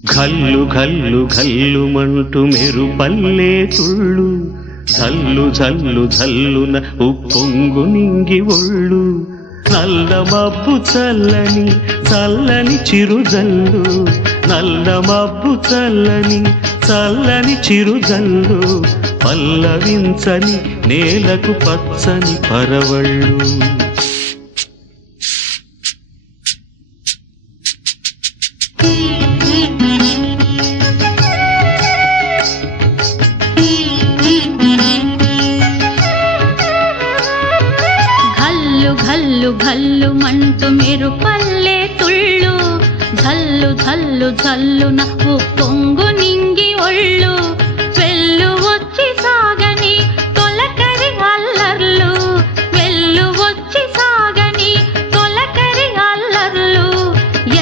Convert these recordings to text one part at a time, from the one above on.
ఘల్లు ఘల్లు ఘల్లుమంటూ మెరుపల్లే తుళ్ళు, జల్లు జల్లు జల్లున ఉప్పొంగు నింగి ఒళ్ళు. నల్ల మబ్బు చల్లని చల్లని చిరుజల్లు, నల్ల మబ్బు చల్లని చల్లని చిరుజల్లు. పల్లవించని నేలకు పచ్చని పరవళ్ళు. ఘల్లు ఘల్లు మంటూ మెరుపల్లే తుళ్ళు, జల్లు జల్లు జల్లున ఉప్పొంగు నింగి ఒళ్ళు. వెళ్ళు వచ్చి సాగని తొలకరి అల్లర్లు, వెళ్ళు వచ్చి సాగని తొలకరి అల్లర్లు.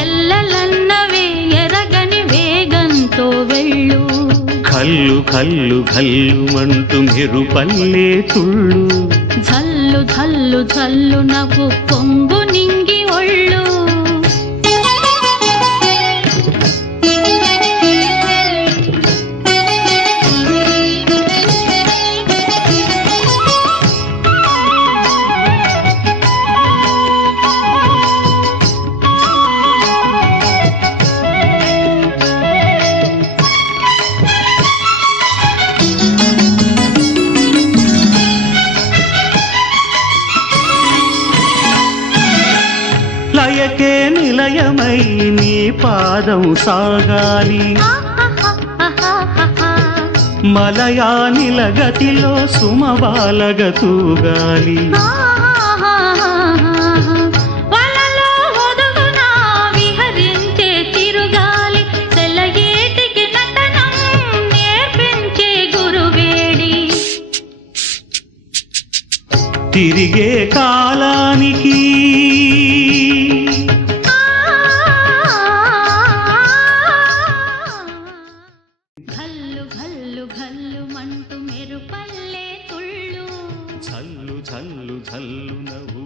ఎల్లలన్నవే ఎరగని వేగంతో వెళ్ళు. కల్లు కల్లు కల్లుమంటూ మెరుపల్లే తుళ్ళు, జల్లు జల్లు జల్లు నవ్వు పొంగు నింగి ఒళ్ళు. లయకే నిలయమై నీ పాదం సాగాలి, మలయానిల గతిలో సుమబాలగ తూగాలి. వలలో ఒదుగున విహరించే తిరుగాలి, తెల్లయేటికి నటనం నేర్పించే గురువేడి. తిరిగే కాలానికి ఘల్లు ఘల్లు ఘల్లు మంటూ మెరుపల్లే తుళ్ళు, జల్లు జల్లు జల్లు నవ్వు